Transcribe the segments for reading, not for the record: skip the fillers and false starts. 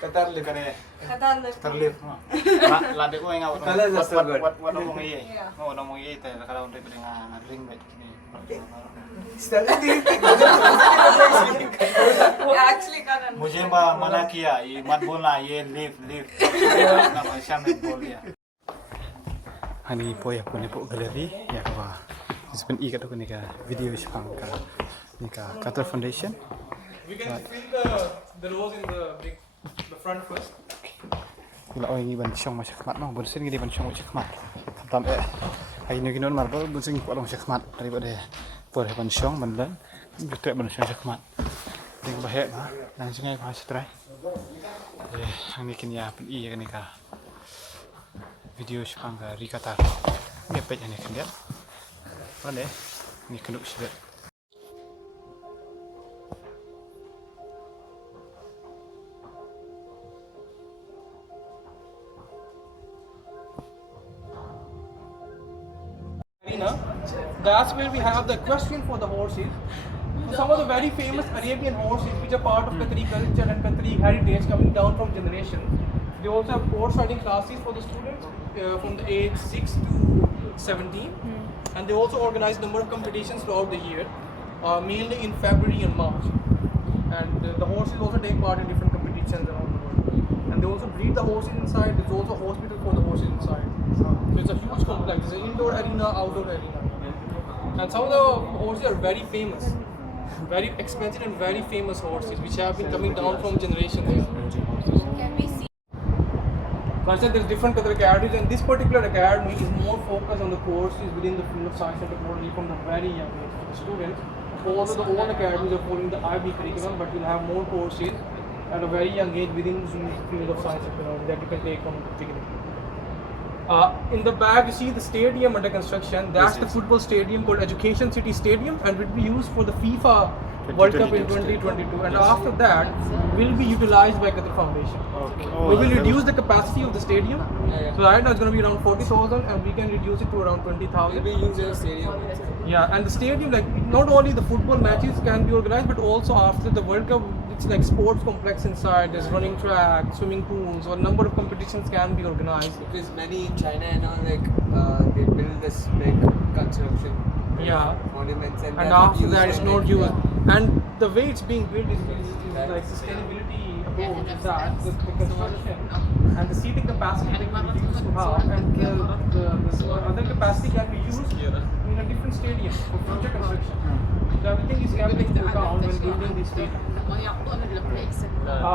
Qatar live kane. Qatar live. La de ko nga what no mo yi. No mo yi te kala on de nga ring bet ni. Actually kanan. मुझे मना किया ये मत बोलना ये live ना शामिल बोल दिया hani po ya po ni po galeri ya ka ispen I ka to ni ka video shang ka ni ka Qatar Foundation. We can fill the rows in the front first. Kila oi ni ban shong ma shakmat no bon sen ni ban shong shakmat tam ai ni ginon mar bon sen ko long shakmat dari bade po ban shong ban lan jutek ban shong shakmat ding ba he ma nang singai pa strai ang ni kin ya pen I ka ni ka video shang ka ri Qatar ni pe ni kan dia pane ni kenu sibet. That's where we have the equestrian for the horses. So some of the very famous Arabian horses which are part of Qatari culture and Qatari heritage coming down from generation. They also have horse riding classes for the students from the age 6 to 17. And they also organize a number of competitions throughout the year, mainly in February and March. And the horses also take part in different competitions around the world. And they also breed the horses inside. There's also a hospital for the horses inside. So it's a huge complex. It's an indoor arena, outdoor arena. And some of the horses are very famous. Very expensive and very famous horses which have been coming down from generation. Can we see? So I said there's different other academies, and this particular academy is more focused on the courses within the field of science and technology from the very young age for the students. Although the all academies are following the IB curriculum, but we'll have more courses at a very young age within the field of science and technology that you can take from the beginning. In the back you see the stadium under construction. That's the football stadium called Education City Stadium, and will be used for the FIFA World Cup in 2022. And after that will be utilized by Qatar Foundation. We will reduce the capacity of the stadium. So right now it's going to be around 40,000, and we can reduce it to around 20,000. We use the stadium. Yeah, and the stadium, like not only the football matches can be organized, but also after the World Cup, it's like sports complex inside. There's running track, swimming pools, or a number of competitions can be organized. Because many in China and all, like they build this big construction monuments, and after that it's not used. And the way it's being built is like sustainability approach is that the construction and the seating capacity can be reduced to half, and the other capacity can be used in a different stadium for future construction. So everything is kept into account when building this stadium.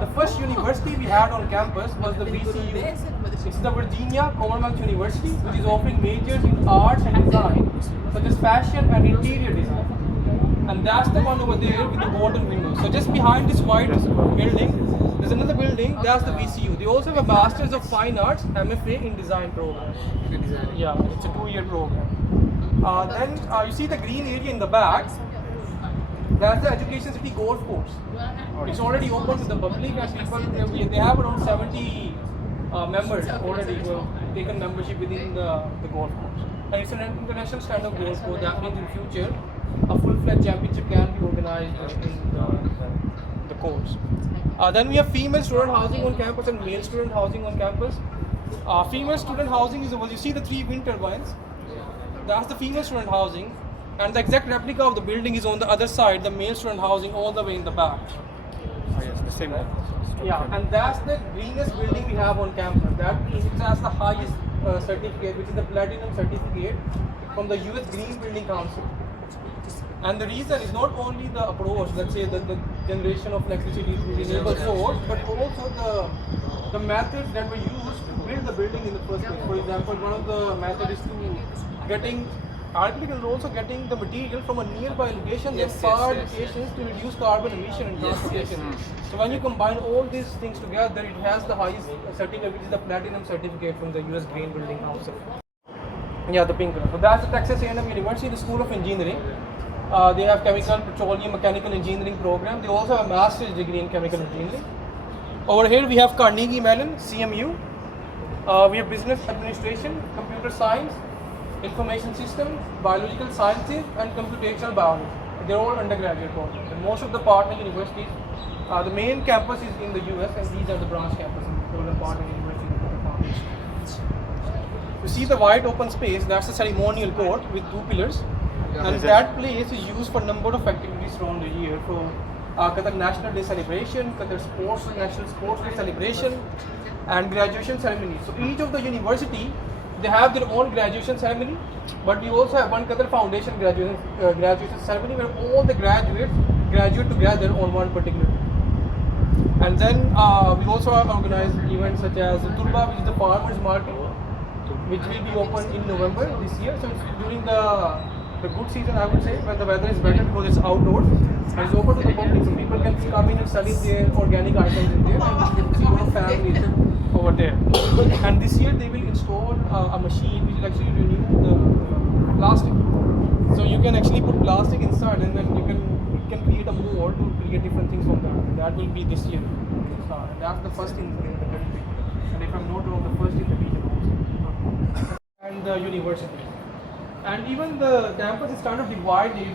The first university we had on campus was the VCU. It's the Virginia Commonwealth University, which is offering majors in arts and design, such as fashion and interior design. And that's the one over there with the golden windows. So just behind this white building, there's another building, that's the VCU. They also have a Masters of Fine Arts, MFA in Design program. Yeah, it's a 2-year program. Then you see the green area in the back. That's the Education City Golf Course. It's already open to the public, and people, they have around 70 members already who have taken membership within the golf course. And it's an international standard golf course. That means in future, a full-fledged championship can be organized in the course. Then we have female student housing on campus and male student housing on campus. Female student housing is over. You see the 3 wind turbines. That's the female student housing. And the exact replica of the building is on the other side, the male student housing all the way in the back. Oh yes, the same one. Yeah, and that's the greenest building we have on campus. That means it has the highest certificate, which is the platinum certificate from the US Green Building Council. And the reason is not only the approach, let's say the generation of electricity through renewable source, but also the methods that were used to build the building in the first place. For example, one of the methods is to getting architects are also getting the material from a nearby location, far locations to reduce carbon emission and transportation. So when you combine all these things together, it has the highest certificate, which is the platinum certificate from the US Green Building Council. Yeah, the pink one. So that's the Texas A&M University, the School of Engineering. They have chemical, petroleum, mechanical engineering program. They also have a master's degree in chemical engineering. Over here we have Carnegie Mellon, CMU. We have business administration, computer science, information systems, biological sciences, and computational biology. They're all undergraduate programs. And most of the partner universities The main campus is in the US, and these are the branch campuses in Qatar Fdn University of Qatar Foundation. You see the wide open space, that's the ceremonial court with 2 pillars. And that place is used for a number of activities throughout the year. For Qatar National Day celebration, Qatar National Sports Day celebration, and graduation ceremony. So each of the university, they have their own graduation ceremony, but we also have one Qatar Foundation graduation ceremony where all the graduates graduate together on one particular day. And then we also have organized events such as Turba, which is the farmers market, which will be open in November this year. So it's during the good season, I would say, when the weather is better because it's outdoors and it's open to the public, so people can come in and selling their organic items in there, and you can see a lot of families over there. And this year they will install a machine which will actually renew the plastic. So you can actually put plastic inside, and then you can create a mold to create different things from that. And that will be this year. And that's the first in the country. And if I'm not wrong, the first in the region also. And the university. And even the campus is kind of divided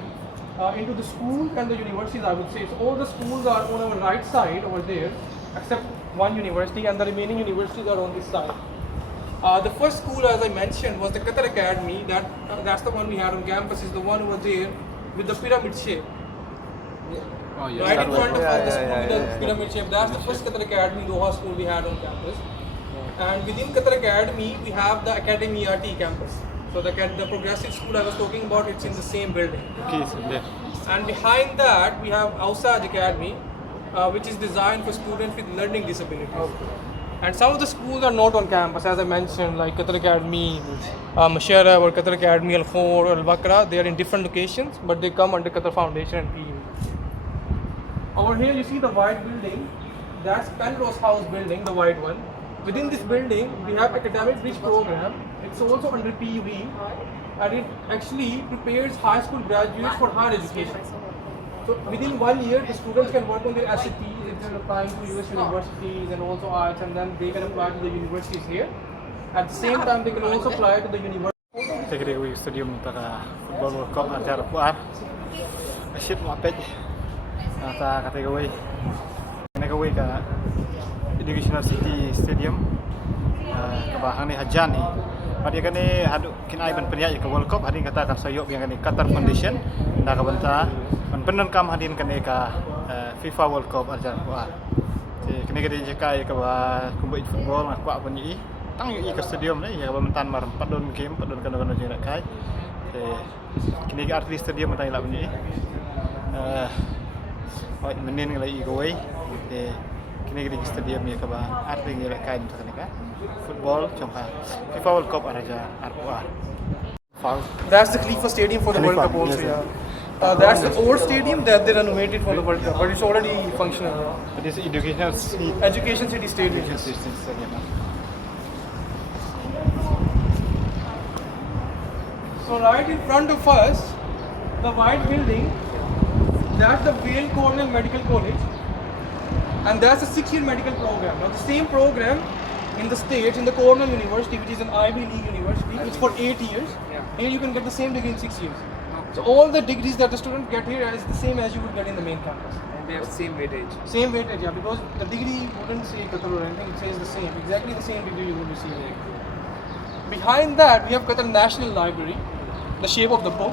into the school and the universities, I would say. So all the schools are on our right side over there, except one university, and the remaining universities are on this side. The first school, as I mentioned, was the Qatar Academy. That's the one we had on campus, is the one over there with the pyramid shape. Oh, yes. Right in front of us, the school with the pyramid shape. That's the first Qatar Academy Doha school we had on campus. And within Qatar Academy, we have the Academy RT campus. So the progressive school I was talking about, it's in the same building. Okay, so there. And behind that, we have Ausaj Academy, which is designed for students with learning disabilities. And some of the schools are not on campus, as I mentioned, like Qatar Academy, Mashara, or Qatar Academy Al Khor or Al Bakra. They are in different locations, but they come under Qatar Foundation and PE. Over here, you see the white building. That's Penrose House building, the white one. Within this building, we have academic bridge program. It's also under PUE, and it actually prepares high school graduates for higher education. So within 1 year, the students can work on their SATs if they're applying to US universities and also IELTS, and then they can apply to the universities here. At the same time, they can also apply to the university. Tegri stadium taka football World Cup ajar puar. Asyik mau pej. Ata kategori. Kategori ka Educational City Stadium. Kabahang ni Hajan ni. Hari kani hadu kinai ban peniak ke World Cup hari kata akan sayok yang kani Qatar Foundation dah ka banta ban penan kam hadin kani ka FIFA World Cup ajar puar. Jadi kini kita jakai ke kumbit football nak kuat bunyi tang yu ke stadium ni ya ban tan mar padon game padon kana jeng nak kai. Kini ke artis stadium tang la bunyi. Oi menin ngai goi. Kini ke stadium ni ke ba artis ni nak kai untuk ni football contoh FIFA World Cup aja arpuar. That's the Khalifa Stadium for the World Cup also. Yes, yeah. That's the old stadium that they renovated for the World Cup, but it's already functional. It is Educational City. Education City Stadium. So right in front of us, the white building, that's the Vale Cornell Medical College, and that's a 6-year medical program. Now the same program in the States, in the Cornell University, which is an Ivy League university, it's for 8 years. Here you can get the same degree in 6 years. So all the degrees that the students get here is the same as you would get in the main campus. And they have same weightage. Same weightage, yeah, because the degree wouldn't say Qatar or anything, it says the same, exactly the same degree you will receive here. Behind that, we have Qatar National Library, the shape of the book.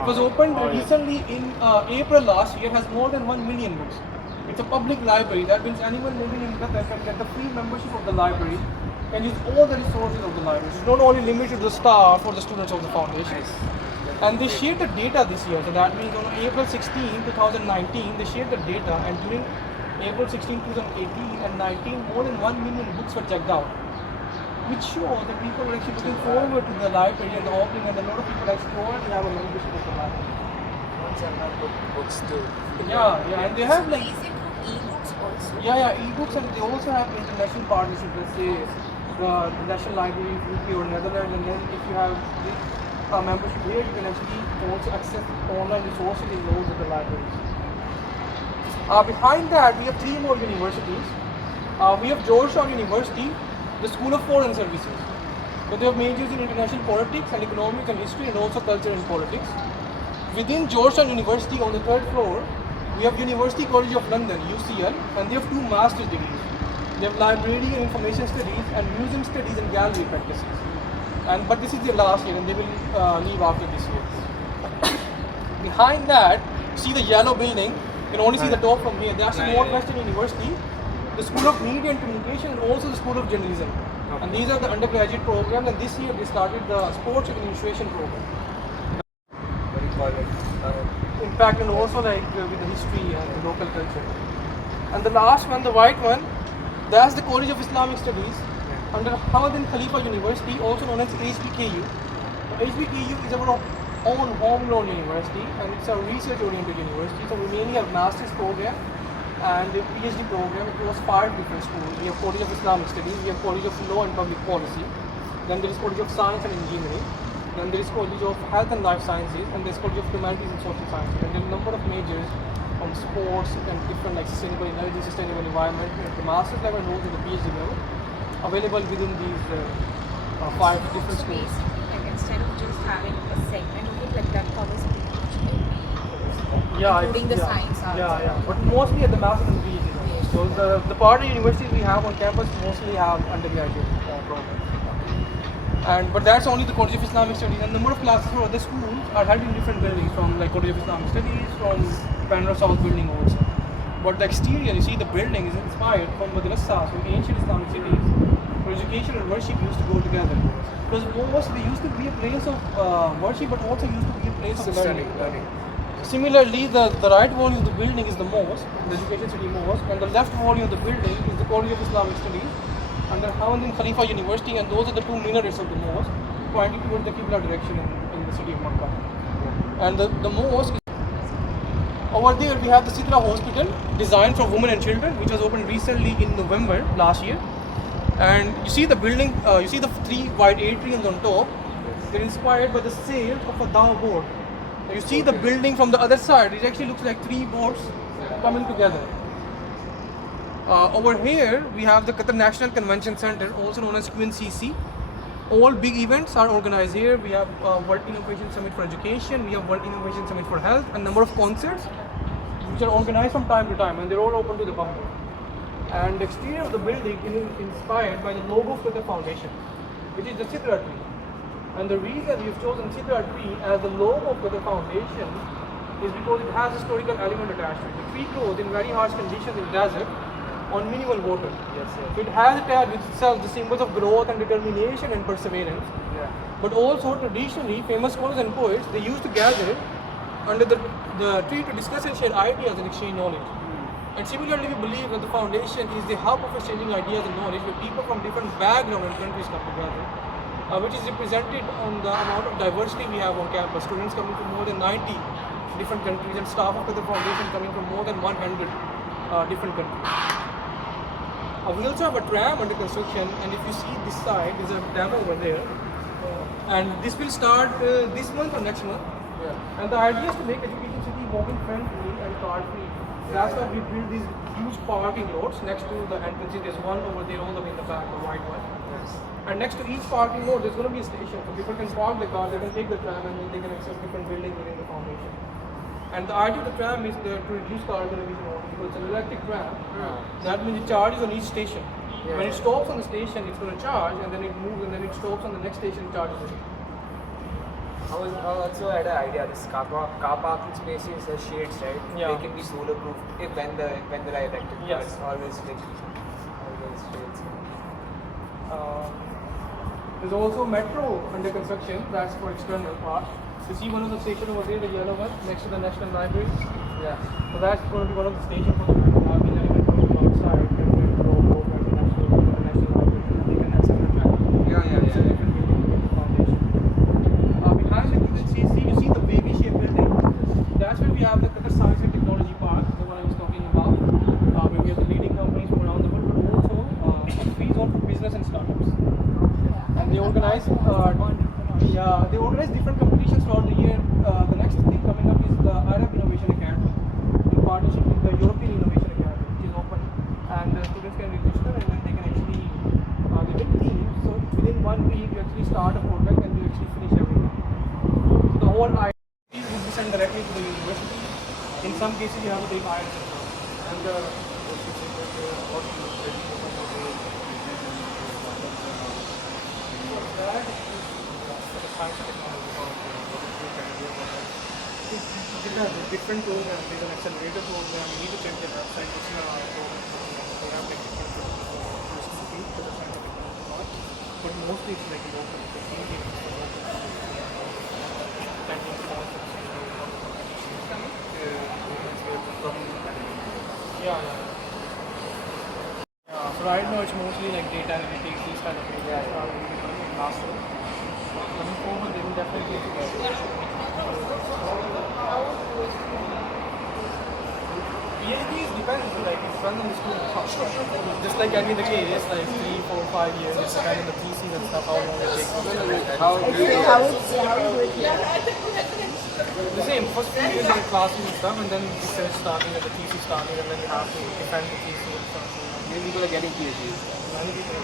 It was opened recently in April last year, has more than 1 million books. It's a public library. That means anyone living in Qatar can get the free membership of the library and use all the resources of the library. It's not only limited to the staff or the students of the foundation. And they shared the data this year. So that means on April 16, 2019, they shared the data, and during April 16, 2018 and 19, more than 1 million books were checked out, which shows that people are actually looking forward to the library and the opening, and a lot of people actually already have a membership of the library. Books too. Yeah, and they have like e-books also. e-books, and they also have international partnerships. Let's say the National Library in UK or Netherlands, and then if you have this membership here, you can actually also access online resources in those of the libraries. Behind that, we have 3 more universities. We have Georgetown University, the School of Foreign Services. So they have majors in international politics and economics and history, and also culture and politics. Within Georgetown University, on the 3rd floor, We have University College of London, UCL, and they have 2 master's degrees. They have library and information studies and museum studies and gallery practices. But this is their last year and they will leave after this year. Behind that, see the yellow building, you can only see the top from here. That's the Northwestern University, the School of Media and Communication, and also the School of Journalism. And these are the undergraduate programs, and this year they started the Sports Administration program. What do you call it? Impact, and also like with the history and the local culture. And the last one, the white one, that's the College of Islamic Studies under Fdn Khalifa University, also known as HBKU. HBKU is our own homegrown university, and it's a research-oriented university. So we mainly have master's program and a PhD program across 5 different schools. We have College of Islamic Studies, we have College of Law and Public Policy, then there is College of Science and Engineering, then there is College of Health and Life Sciences, and there is College of Humanities and Social Sciences. And there are a number of majors from sports and different like sustainable energy, sustainable environment, at the master's level and also the PhD level, available within these 5 different schools. Like instead of just having a segment of it, like that covers pretty much including the science arts. Yeah. But mostly at the master's and PhD level. So the partner universities we have on campus mostly have undergraduate programs. But that's only the College of Islamic Studies, and the number of classes for other schools are held in different buildings, from like College of Islamic Studies, from Banner South building also. But the exterior, you see the building is inspired from madrasas, from ancient Islamic cities, where education and worship used to go together. Because they used to be a place of worship, but also used to be a place of learning. Similarly, the right wall of the building is the mosque, the Education City Mosque, and the left wall of the building is the College of Islamic Studies under Fdn Khalifa University, and those are the 2 minarets of the mosque pointing towards the Qibla direction in the city of Makkah. And the mosque, over there we have the Sidra Hospital, designed for women and children, which was opened recently in November last year. And you see the building, you see the 3 wide atriums on top, they're inspired by the sail of a dhow boat. You see the building from the other side, it actually looks like 3 boats coming together. Over here, we have the Qatar National Convention Center, also known as QNCC. All big events are organized here. We have World Innovation Summit for Education, we have World Innovation Summit for Health, and a number of concerts which are organized from time to time, and they're all open to the public. And the exterior of the building is inspired by the logo of Qatar Foundation, which is the Sidra tree. And the reason we've chosen Sidra tree as the logo of Qatar Foundation is because it has historical element attached to it. The tree grows in very harsh conditions in desert on minimal water. So it has attached with itself the symbols of growth and determination and perseverance. But also traditionally, famous scholars and poets, they used to gather under the tree to discuss and share ideas and exchange knowledge. And similarly, we believe that the foundation is the hub of exchanging ideas and knowledge, where people from different backgrounds and countries come together, which is represented on the amount of diversity we have on campus. Students coming from more than 90 different countries, and staff of the foundation coming from more than 100 different countries. We also have a tram under construction, and if you see this side, there's a demo over there. And this will start this month or next month. And the idea is to make Education City walking friendly and car free. That's why we build these huge parking lots next to the entrances. There's one over there all the way in the back, the white one. And next to each parking lot, there's going to be a station. So people can park the car, they can take the tram, and then they can access different buildings within the foundation. And the idea of the tram is to reduce carbon emission, because it's an electric tram. That means it charges on each station. When it stops on the station, it's going to charge, and then it moves, and then it stops on the next station and charges it. I also had an idea. This car parking spaces has shades, right? They can be solar proof if when they're erected. Yes. It's always shades. There's also metro under construction. That's for external part. You see one of the stations over there, the yellow one, next to the National Library. So that's going to be one of the stations for the metro. I'll be letting it go outside and then go over to the National Library. And they can access the track. It's a different building in the foundation. Behind the QNCC, you see the baby shaped building. That's where we have the Qatar Science and Technology Park, the one I was talking about. Where we have the leading companies from around the world, but also a free zone for business and startups. And they organize different competitions throughout the year. The next thing coming up is the Arab Innovation Academy, in partnership with the European Innovation Academy, which is open, and students can register, and then they can actually they make teams. So within 1 week, you actually start a project and you actually finish everything. So the whole idea will be sent directly to the university in In some cases, you have to take iron and different program. There's an accelerator program. You need to check the website. It's program but mostly it's like local. Yeah. So right now it's mostly like data analytics, these kind of things. Last year. Coming forward, they will definitely PhDs depends, like it depends on the student. Just like any the case, like 3, 4, 5 years, it's depending on the thesis and stuff, how long it takes. How is it here? The same, first few years are classes and stuff, and then research starting and the thesis starting, and then you have to defend the thesis and stuff. Many people are getting PhDs. Many people,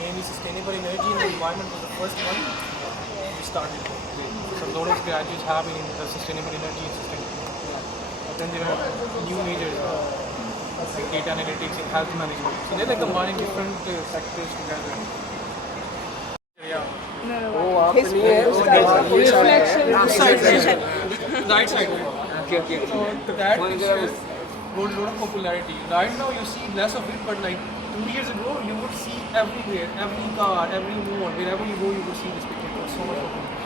mainly sustainable energy and the environment was the first one we started. So a lot of graduates have been in the sustainable energy and sustainable. But then there are new majors like data analytics and health management. So they're like combining different sectors together. Yeah. His Reflection. Right side. Okay. So that picture got a lot of popularity. Right now you see less of it, but like 2 years ago you would see everywhere, every car, every mall, wherever you go you would see this picture. It was so much popular.